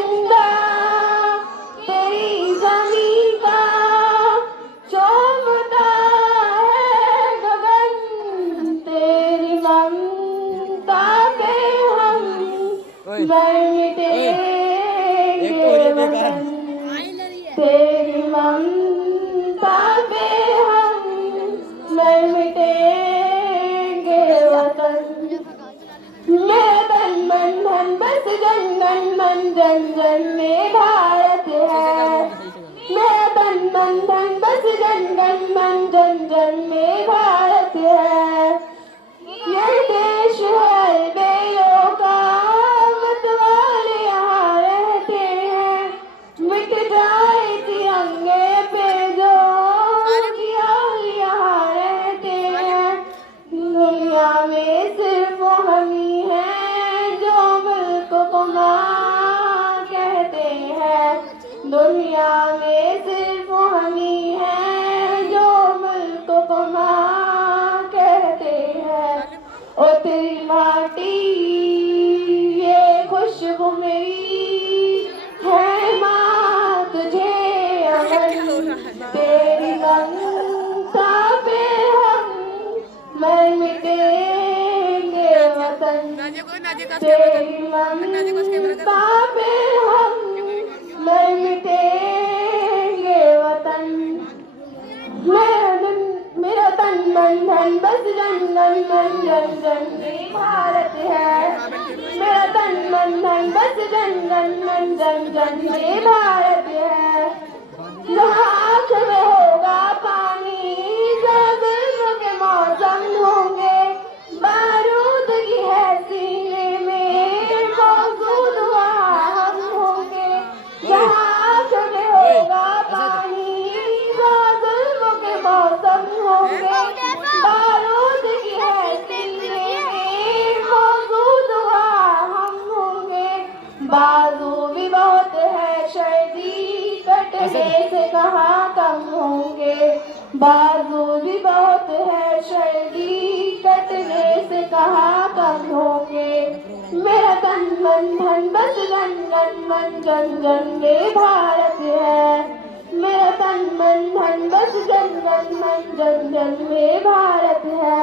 चंदा तेरी जमी का चौमता है गगन, तेरी ममता पे हम मर मिटेंगे वतन, तेरी ममता पे हम मर मिटेंगे वतन। मेरा तन मन धन बस जन गण मन जन जन में भारत है, मेरा तन मन धन बस जन गण मन जन जन में भारत है। ये देश है बेयों का, मतवाले यहाँ रहते हैं, मिट जाए तिरंगे पे जो जियाल यहाँ रहते हैं। दुनिया में सिर्फ हम ही हैं जो मुल्क को माँ कहते हैं, दुनिया में सिर्फ हम ही हैं जो मुल्क को माँ कहते हैं। ओ तेरी माटी ये खुशबू मेरी है माँ तुझे अमन, तेरी ममता पे हम मर मिटेंगे वतन, तेरी ममता पे हम मर मिटेंगे वतन। मेरा तन मन धन बस जन गण मन जन जन में भारत है, मेरा तन मन धन बस जन गण मन जन जन में भारत है। जहाँ आँख में होगा पानी, जहाँ जुल्म के मौसम होंगे, बारूद की है सीने में मौजूद वहाँ हम होंगे। जहाँ आँख में होगा पानी, जहाँ जुल्म के मौसम होंगे, बारूद की है सीने में मौजूद वहाँ हम होंगे। बाजू भी बहुत है शर्दी, कटने से कहाँ कम होंगे, बाजू भी बहुत है शर्दी, कटने से कहाँ कम होंगे। मेरा तन मन धन बस जन गण मन जन जन में भारत है, मेरा तन मन धन बस जन गण मन जन जन में भारत है।